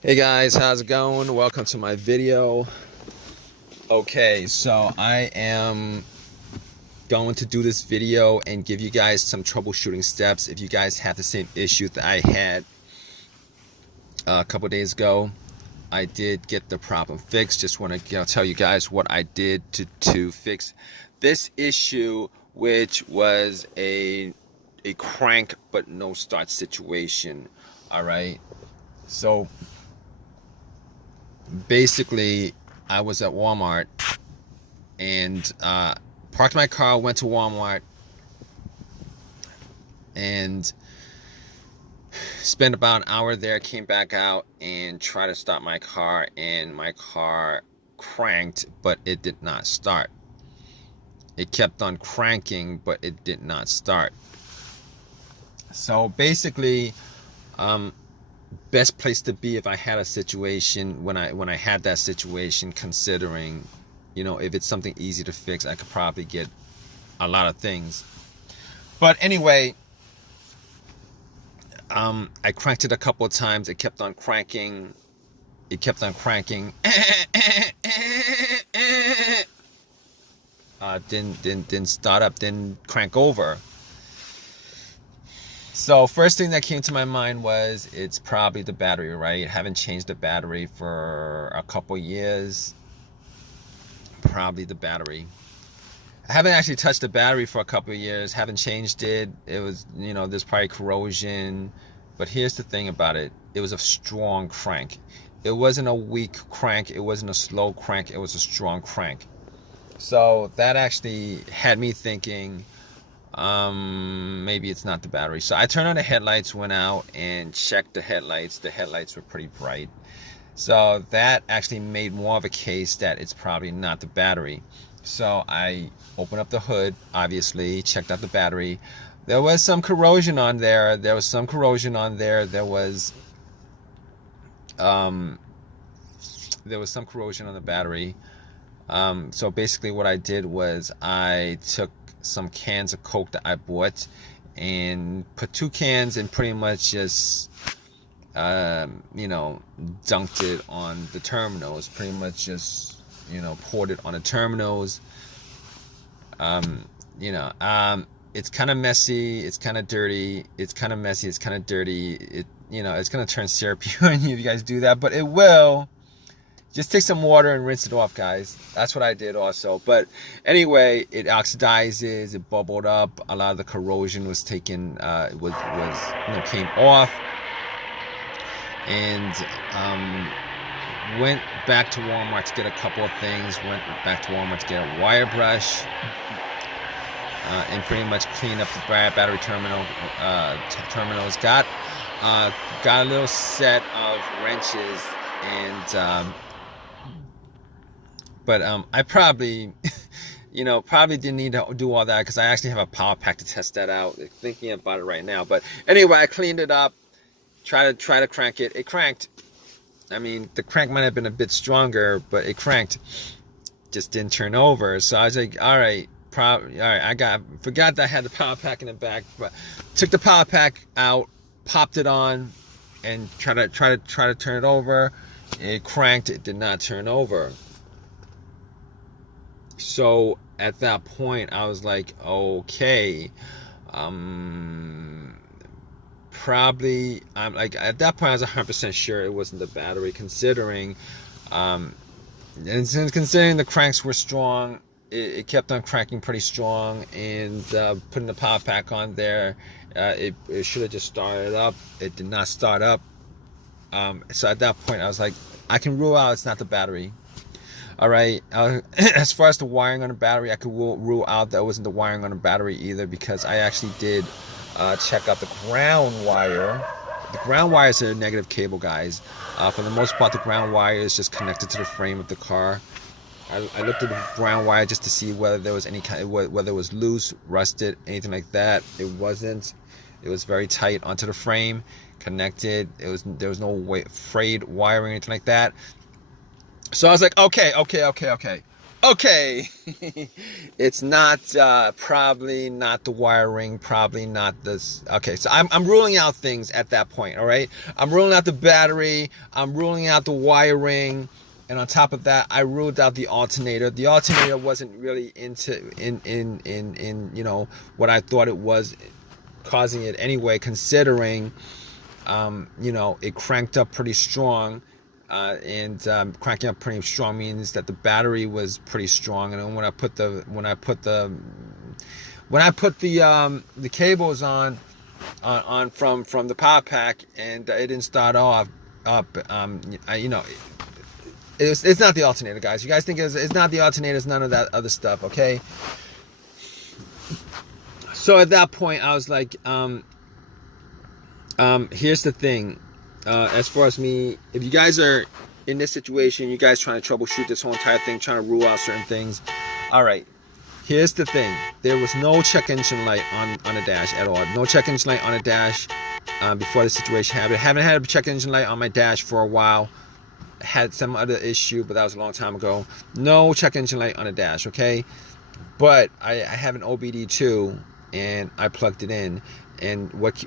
Hey guys, how's it going? Welcome to my video. Okay, so I am going to do this video and give you guys some troubleshooting steps if you guys have the same issue that I had a couple days ago. I did get the problem fixed. Just want to tell you guys what I did to fix this issue, which was a crank but no start situation. All right, so basically I was at Walmart and parked my car, went to Walmart and spent about an hour there, came back out and tried to start my car, and my car cranked, but it did not start. It kept on cranking, but it did not start. So basically, best place to be if I had a situation when I had that situation, considering, if it's something easy to fix, I could probably get a lot of things. But anyway, I cranked it a couple of times. It kept on cranking. Didn't start up, didn't crank over. So first thing that came to my mind was it's probably the battery, right? Haven't changed the battery for a couple years. Probably the battery. I haven't actually touched the battery for a couple of years. Haven't changed it. It was, there's probably corrosion. But here's the thing about it. It was a strong crank. It wasn't a weak crank. It wasn't a slow crank. It was a strong crank. So that actually had me thinking, maybe it's not the battery. So I turned on the headlights, went out and checked the headlights. The headlights were pretty bright. So that actually made more of a case that it's probably not the battery. So I opened up the hood, obviously, checked out the battery. There was some corrosion on there. There was some corrosion on there some corrosion on the battery. So basically what I did was I took some cans of Coke that I bought and put 2 cans and pretty much just dunked it on the terminals. Pretty much just poured it on the terminals. It's kind of messy, it's kind of dirty, it's kind of messy, it's kind of dirty. It's gonna turn syrupy on you if you guys do that, but it will. Just take some water and rinse it off, guys. That's what I did also. But anyway, it oxidizes, it bubbled up. A lot of the corrosion was taken, came off. And went back to Walmart to get a couple of things. Went back to Walmart to get a wire brush and pretty much clean up the battery terminals. Got a little set of wrenches and. But I probably, probably didn't need to do all that because I actually have a power pack to test that out. Thinking about it right now. But anyway, I cleaned it up. Try to crank it. It cranked. I mean, the crank might have been a bit stronger, but it cranked. Just didn't turn over. So I was like, all right. I forgot that I had the power pack in the back, but took the power pack out, popped it on, and try to turn it over. It cranked. It did not turn over. So at that point, I was like, okay, probably, I'm like, at that point, I was 100% sure it wasn't the battery, considering the cranks were strong. It kept on cranking pretty strong, and putting the power pack on there, it should have just started up. It did not start up. So at that point, I was like, I can rule out it's not the battery. All right. As far as the wiring on the battery, I could rule out that it wasn't the wiring on the battery either, because I actually did check out the ground wire. The ground wire is a negative cable, guys. For the most part, the ground wire is just connected to the frame of the car. I looked at the ground wire just to see whether there was whether it was loose, rusted, anything like that. It wasn't. It was very tight onto the frame, connected. There was no frayed wiring or anything like that. So I was like, okay. Okay, it's not probably not the wiring, probably not this. Okay, so I'm ruling out things at that point. All right, I'm ruling out the battery, I'm ruling out the wiring, and on top of that, I ruled out the alternator. The alternator wasn't really in what I thought it was causing it anyway, considering it cranked up pretty strong. And cranking up pretty strong means that the battery was pretty strong. And then when I put the cables on from the power pack, and it didn't start off up, it's not the alternator, guys. You guys think it's not the alternator? It's none of that other stuff. Okay. So at that point, I was like, here's the thing. As far as me, if you guys are in this situation, you guys trying to troubleshoot this whole entire thing, trying to rule out certain things. All right, here's the thing. There was no check engine light on the dash at all. No check engine light on the dash before the situation happened. I haven't had a check engine light on my dash for a while. I had some other issue, but that was a long time ago. No check engine light on the dash, okay? But I have an OBD2, and I plugged it in. And what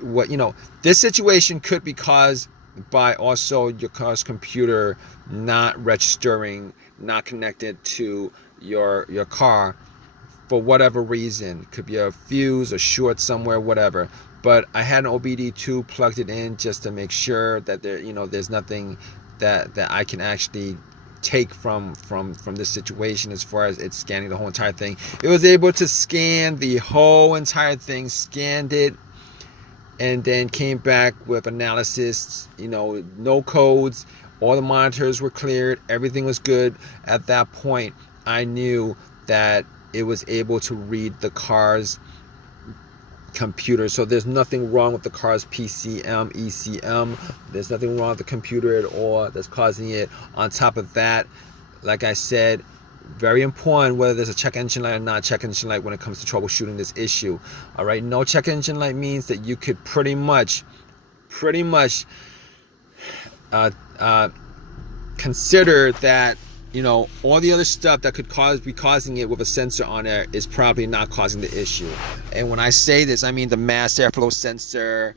this situation could be caused by also your car's computer not registering, not connected to your car for whatever reason. Could be a fuse, a short somewhere, whatever. But I had an OBD2 plugged it in just to make sure that there's nothing that I can actually take from this situation as far as it's scanning the whole entire thing. It was able to scan the whole entire thing, scanned it, and then came back with analysis, no codes, all the monitors were cleared, everything was good. At that point, I knew that it was able to read the car's computer. So there's nothing wrong with the car's PCM, ECM. There's nothing wrong with the computer at all that's causing it. On top of that, like I said, very important whether there's a check engine light or not check engine light when it comes to troubleshooting this issue. All right, no check engine light means that you could pretty much consider that all the other stuff that could be causing it with a sensor on there is probably not causing the issue. And when I say this, I mean the mass airflow sensor,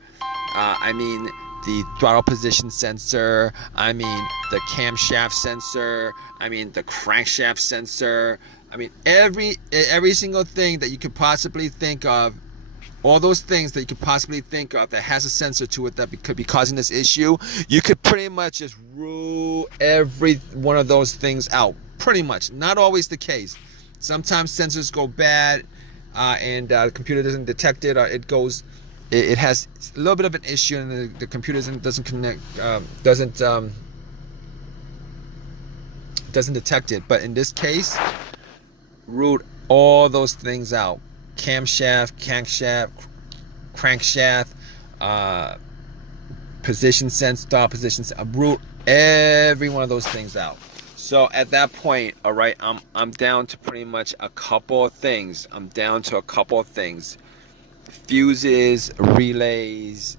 I mean the throttle position sensor, I mean the camshaft sensor, I mean the crankshaft sensor, I mean every single thing that you could possibly think of, all those things that you could possibly think of that has a sensor to it that could be causing this issue, you could pretty much just rule every one of those things out. Pretty much. Not always the case. Sometimes sensors go bad and the computer doesn't detect it, or it has a little bit of an issue and the computer doesn't connect, doesn't detect it. But in this case, ruled all those things out. Camshaft, crankshaft, position sense, throttle position sense. I ruled every one of those things out. So at that point, all right, I'm down to pretty much a couple of things. Fuses, relays,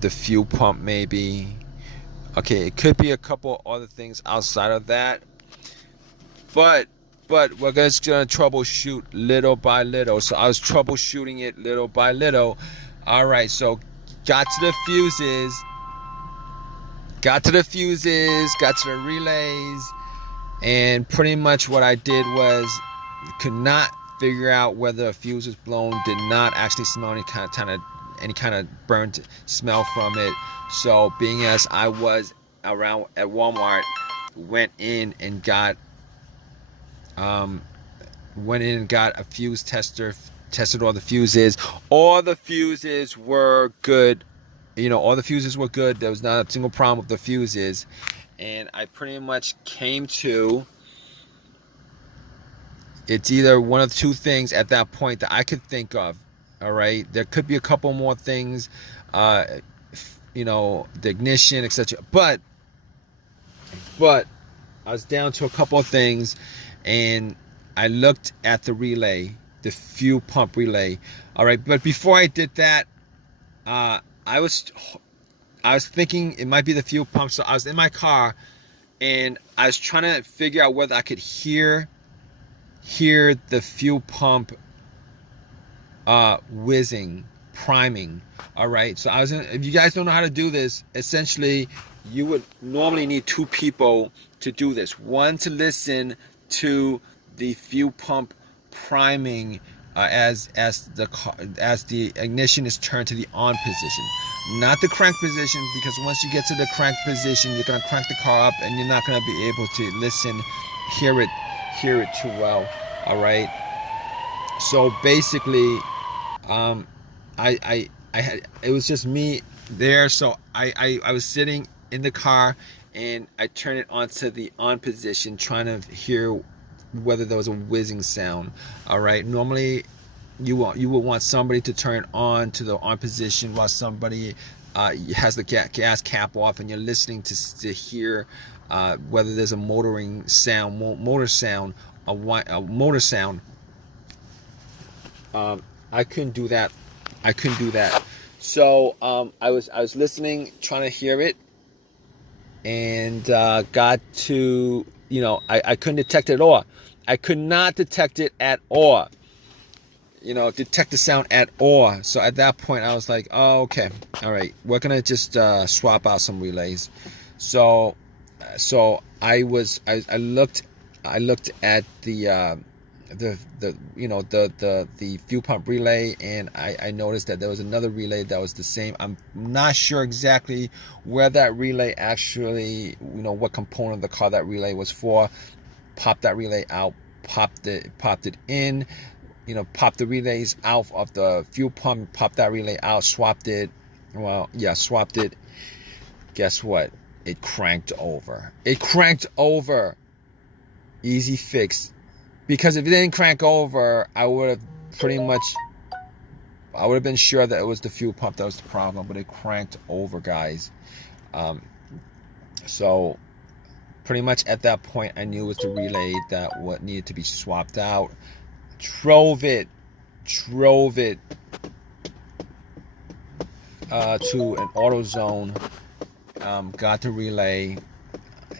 the fuel pump maybe. Okay, it could be a couple other things outside of that. But we're just going to troubleshoot little by little. So I was troubleshooting it little by little. All right, so got to the fuses, got to the relays, and pretty much what I did was could not figure out whether a fuse was blown, did not actually smell any kind of burnt smell from it. So being as I was around at Walmart, went in and got a fuse tester, tested all the fuses. All the fuses were good. All the fuses were good. There was not a single problem with the fuses. And I pretty much came to, it's either one of two things at that point that I could think of. All right, there could be a couple more things, the ignition, etc. But I was down to a couple of things, and I looked at the relay, the fuel pump relay. All right, but before I did that, I was thinking it might be the fuel pump. So I was in my car, and I was trying to figure out whether I could hear hear the fuel pump whizzing, priming. All right, so if you guys don't know how to do this, essentially you would normally need two people to do this. One to listen to the fuel pump priming as the ignition is turned to the on position, not the crank position, because once you get to the crank position, you're gonna crank the car up and you're not gonna be able to hear it too well. All right, so basically I had, it was just me there, so I was sitting in the car and I turned it onto the on position, trying to hear whether there was a whizzing sound. All right, normally you would want somebody to turn on to the on position while somebody has the gas cap off, and you're listening to hear whether there's a motor sound. I couldn't do that. So I was listening, trying to hear it, and got to, I couldn't detect it at all. I could not detect it at all. Detect the sound at all. So at that point, I was like, oh, okay, all right, we're gonna just swap out some relays. So I looked at the fuel pump relay, and I noticed that there was another relay that was the same. I'm not sure exactly where that relay actually, what component of the car that relay was for. Popped that relay out, popped it in, popped the relays out of the fuel pump, popped that relay out, swapped it. Swapped it. Guess what? It cranked over. Easy fix. Because if it didn't crank over, I would have been sure that it was the fuel pump that was the problem, but it cranked over, guys. So pretty much at that point, I knew it was the relay that what needed to be swapped out. Drove it to an auto zone, got the relay,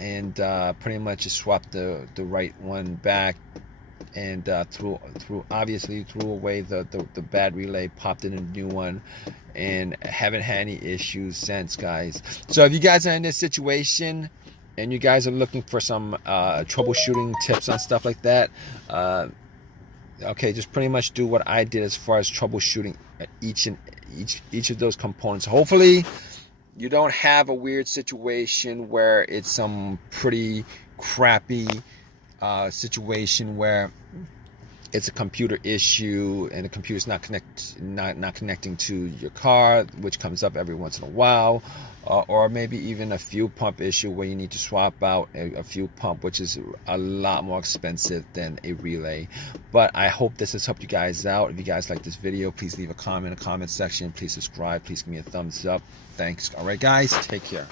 and pretty much just swapped the right one back, and threw away the bad relay, popped in a new one, and haven't had any issues since, guys. So if you guys are in this situation and you guys are looking for some troubleshooting tips on stuff like that, okay, just pretty much do what I did as far as troubleshooting each of those components. Hopefully you don't have a weird situation where it's some pretty crappy situation where it's a computer issue and the computer's not connecting to your car, which comes up every once in a while, or maybe even a fuel pump issue where you need to swap out a fuel pump, which is a lot more expensive than a relay. But I hope this has helped you guys out. If you guys like this video, please leave a comment in the comment section. Please subscribe. Please give me a thumbs up. Thanks. All right, guys, take care.